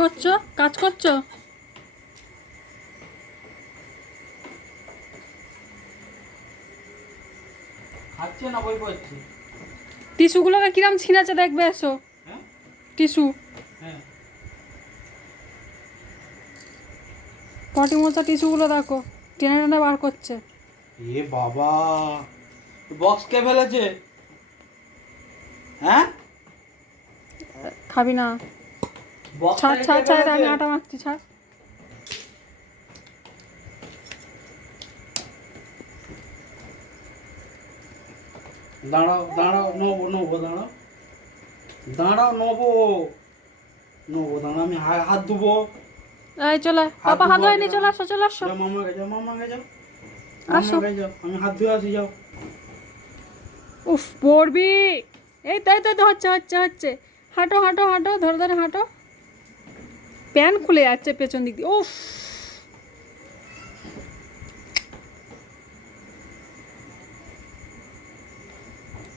করছো? কাজ করছো? খাচ্ছে না বই পড়ছে। টিস্যুগুলোকে কিরম ছিঁড়েছে দেখবে, এসো। হ্যাঁ টিস্যু হ্যাঁ পটি মোছা টিস্যুগুলো দেখো, টেনে টেনে বার করছে। এ বাবা, বক্স কে ফেলেছে? হ্যাঁ, খাবি না? ছাড় বক্সটাকে কে ছাড় ছাড়, ফেলেছে? আমি আটা মাখছি, ছাড়। দাঁড়াও দাঁড়াও, নেবো নেবো, দাঁড়াও দাঁড়াও, নেবো নেবো, দাঁড়াও, আমি হাত ধুবো। এই চলে, পাপা হাত ধোয়নি, চলে আসো চলে আসো। যাও মামাকে যাও, মামাকে যাও, আসো। মামাকে যাও, আমি হাত ধুয়ে আসি, যাও। উফ, পড়বি। এই তাই তাই তো, হচ্ছে হচ্ছে হচ্ছে। হাঁটো হাঁটো হাঁটো, ধরে ধরে হাঁটো। প্যান্ট খুলে যাচ্ছে পেছন দিক দিয়ে, উফ।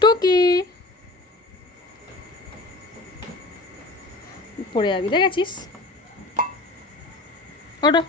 টুকি পড়ে যাবি, দেখেছিস? ওটা